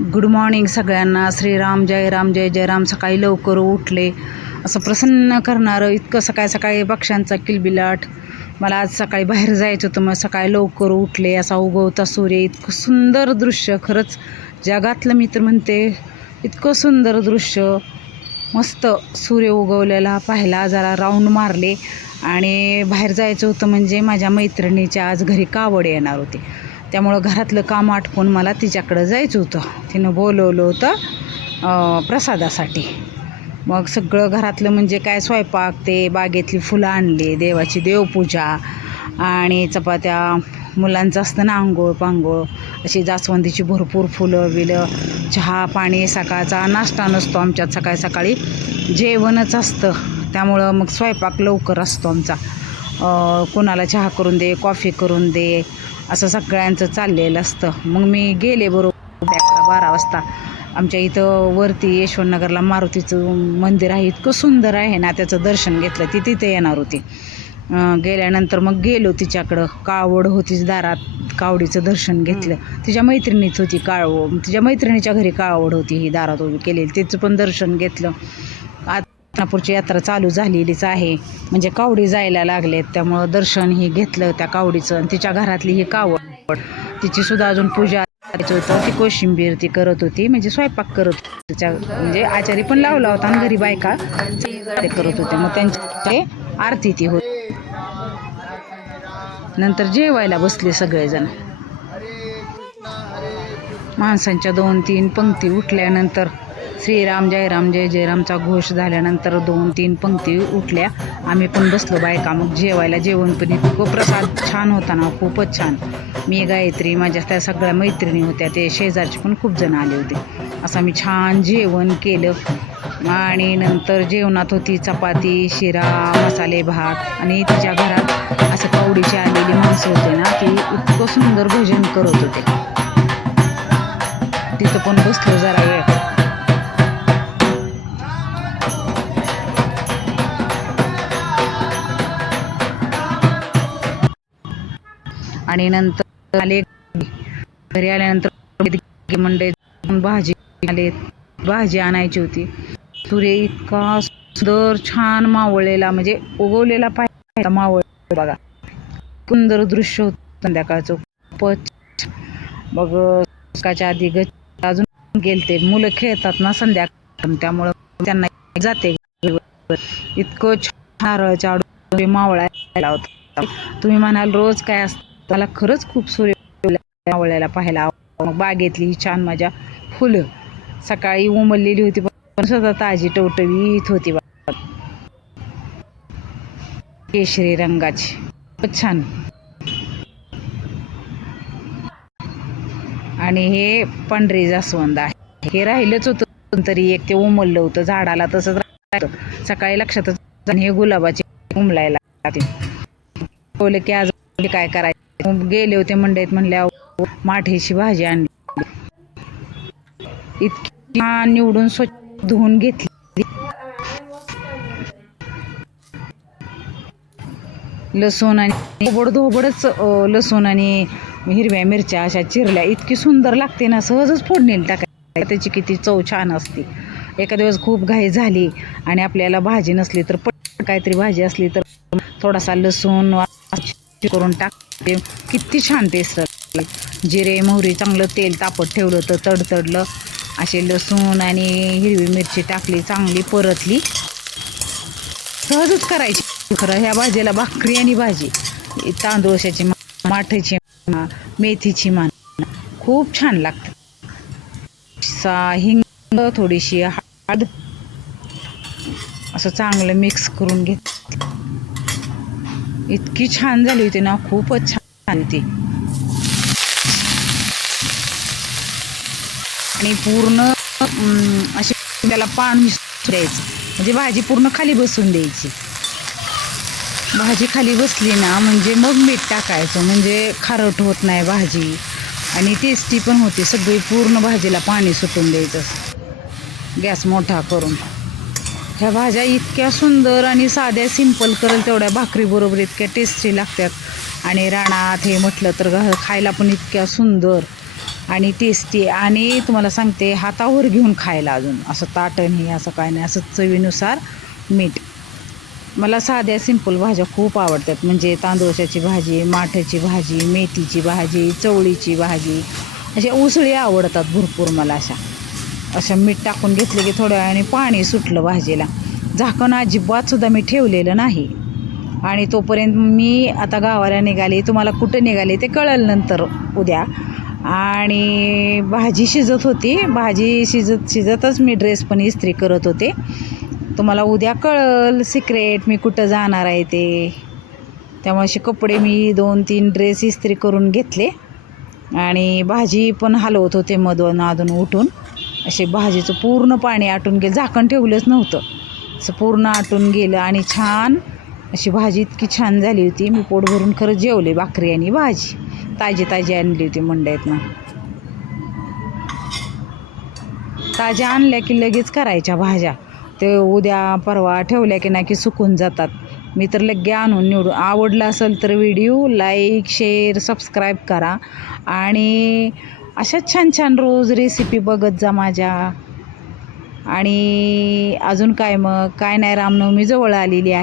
Good morning सगळ्यांना. श्रीराम जय राम जय जय राम. सकाळी लवकर उठले, असं प्रसन्न करणारं इतकं सकाळी सकाळी पक्ष्यांचा किलबिलाट. मला आज सकाळी बाहेर जायचं होतं, मग सकाळी लवकर उठले. असा उगवता सूर्य, इतकं सुंदर दृश्य, खरंच जगातलं मी तर म्हणते इतकं सुंदर दृश्य. मस्त सूर्य उगवलेला पाहिला, जरा राऊंड मारले आणि बाहेर जायचं होतं. म्हणजे माझ्या मैत्रिणीच्या आज घरी कावड येणार होती, त्यामुळं घरातलं काम आटपून मला तिच्याकडं जायचं होतं. तिनं बोलवलं होतं प्रसादासाठी. मग सगळं घरातलं म्हणजे काय स्वयंपाक, ते बागेतली फुलं आणली, देवाची देवपूजा आणि चपात्या, मुलांचं असतं ना आंघोळ पांघोळ, अशी जास्वंदीची भरपूर फुलं बिलं, चहा पाणी. सकाळचा नाश्ता नसतो आमच्यात, सकाळी सकाळी जेवणच असतं, त्यामुळं मग स्वयंपाक लवकर असतो आमचा. कोणाला चहा करून दे, कॉफी करून दे, असं सगळ्यांचं चाललेलं असतं. मग मी गेले बरोबर 11-12 वाजता. आमच्या इथं वरती यशवंतनगरला मारुतीचं मंदिर आहे, इतकं सुंदर आहे ना, त्याचं दर्शन घेतलं. ती तिथे येणार होती. गेल्यानंतर मग गेलो तिच्याकडं. कावड होतीच दारात, कावडीचं दर्शन घेतलं. तिच्या मैत्रिणीच होती तिच्या मैत्रिणीच्या घरी कावड होती ही दारात उभी केलेली, तिचं पण दर्शन घेतलं. नागपूरची यात्रा चालू झालेलीच आहे, म्हणजे कावडी जायला लागलेत, त्यामुळं दर्शन ही घेतलं त्या कावडीचं. आणि तिच्या घरातली ही कावड, तिची सुद्धा अजून पूजा करायचं होतं. ती कोशिंबीर ती करत होती, म्हणजे स्वयंपाक करत होती. तिच्या म्हणजे आचारी पण लावला होता आणि घरी बायका ते करत होते. मग त्यांची आरती ती होती. नंतर जेवायला बसले सगळेजण. माणसांच्या 2-3 पंक्ती उठल्यानंतर श्रीराम जय राम जय जय रामचा घोष झाल्यानंतर 2-3 पंक्ती उठल्या. आम्ही पण बसलो बायका मग जेवायला. जेवण पण इतकं प्रसाद छान होता ना, खूपच छान. मी, गायत्री, माझ्या त्या सगळ्या मैत्रिणी होत्या, ते शेजारचे पण खूप जण आले होते. असं मी छान जेवण केलं. आणि नंतर जेवणात होती चपाती, शिरा, मसाले भात. आणि तिच्या घरात असं कावडीची आलेली माणसं होते ना, ती इतकं सुंदर भजन करत होते. तिथं पण बसलो जरा वेळ. आणि नंतर आले घरी. आल्यानंतर मंडई भाजी आले, भाजी आणायची होती. सूर्य इतका सुंदर छान मावळलेला, म्हणजे उगवलेला पाहिजे मावळ बघा. सुंदर दृश्य होतं संध्याकाळचं, खूपच. मग सकाळच्या आधी अजून गेलते. मुलं खेळतात ना संध्याकाळ, त्यामुळं त्यांना जाते. इतकं छान नारळाच्या आडू मावळायला होतं. तुम्ही म्हणाल रोज काय असतं, मला खरंच खूप सूर्य मावळायला पाहायला. मग बागेतली छान माझ्या फुलं सकाळी उमललेली होती, पण सतत ताजी टवटवीत होती, केशरी रंगाची, खूपच छान. आणि हे पांढरी जास्वंद आहे, हे राहिलंच होतं तरी एक, ते उमललं होतं झाडाला तसंच राहिलं. सकाळी लक्षातच हे गुलाबाचे उमलायला बोलले की आज काय करायचं. गेले होते मंडईत, म्हणल्या माठेची भाजी आणली, इतकी छान निवडून स्वच्छ धुवून घेतली. लसूण आणि धोबडच लसूण आणि हिरव्या मिरच्या अशा चिरल्या, इतकी सुंदर लागते ना, सहजच फोडणीला टाकायची. त्याची किती चव छान असते. एखाद्या वेळेस खूप घाई झाली आणि आपल्याला भाजी नसली तर पटकन काहीतरी भाजी असली तर थोडासा लसूण करून टाकते, किती छान टेस्ट. जिरे मोहरी चांगलं तेल तापत ठेवलं तर तडतडलं, असे लसूण आणि हिरवी मिरची टाकली, चांगली परतली, सहजच करायची. खरं ह्या भाजीला भाकरी आणि भाजी, तांदूळशाची, माठीची, मेथीची मान, खूप छान लागते. हिंग, थोडीशी हळद, असं चांगलं मिक्स करून घेत. इतकी छान झाली होती ना, खूपच छान होती. आणि पूर्ण अशी त्याला पान द्यायचं, म्हणजे भाजी पूर्ण खाली बसून द्यायची. भाजी खाली बसली ना म्हणजे मग मीठ टाकायचं, म्हणजे खारट होत नाही भाजी आणि टेस्टी पण होते. सगळी पूर्ण भाजीला पाणी सुटून द्यायचं, गॅस मोठा करून. ह्या भाज्या इतक्या सुंदर आणि साध्या सिंपल करेल तेवढ्या भाकरी बरोबर इतक्या टेस्टी लागतात. आणि रानात हे म्हटलं तर खायला पण इतक्या सुंदर. आणि टेस्टी, आणि तुम्हाला सांगते हातावर घेऊन खायला अजून असं ताटण हे असं काय नाही, असं चवीनुसार मीठ. मला साध्या सिंपल भाज्या खूप आवडतात, म्हणजे तांदूळशाची भाजी, माठाची भाजी, मेथीची भाजी, चवळीची भाजी, अशा उसळी आवडतात भरपूर मला. अशा मीठ टाकून घेतले की थोड्या वेळाने पाणी सुटलं भाजीला. झाकण अजिबातसुद्धा मी ठेवलेलं नाही. आणि तोपर्यंत मी आता गावाला निघाले. तुम्हाला कुठं निघाले ते कळलं नंतर उद्या. आणि भाजी शिजत होती. भाजी शिजतच मी ड्रेस पण इस्त्री करत होते. तुम्हाला उद्या कळलं सिक्रेट मी कुठं जाणार आहे ते. त्यामुळे असे कपडे मी 2-3 ड्रेस इस्त्री करून घेतले आणि भाजी पण हलवत होते मधून अधून उठून. असे भाजीचं पूर्ण पाणी आटून गेलं, झाकण ठेवलंच नव्हतं, असं पूर्ण आटून गेलं. आणि छान अशी भाजी इतकी छान झाली होती. मी पोट भरून खरं जेवले. भाकरी आणि भाजी ताजी आणली होती मंडईतनं. ताज्या आणल्या की लगेच करायच्या भाज्या. ते उद्या परवा ठेवल्या की नाही की सुकून जातात. मी तर लगे आणून निवडून. आवडला असेल तर व्हिडिओ लाईक, शेअर, सबस्क्राईब करा. आणि अशाच छान छान रोज रेसिपी बघत जा माझ्या. आणि अजून काय मग काय नाही, रामनवमी जवळ आलेली आहे.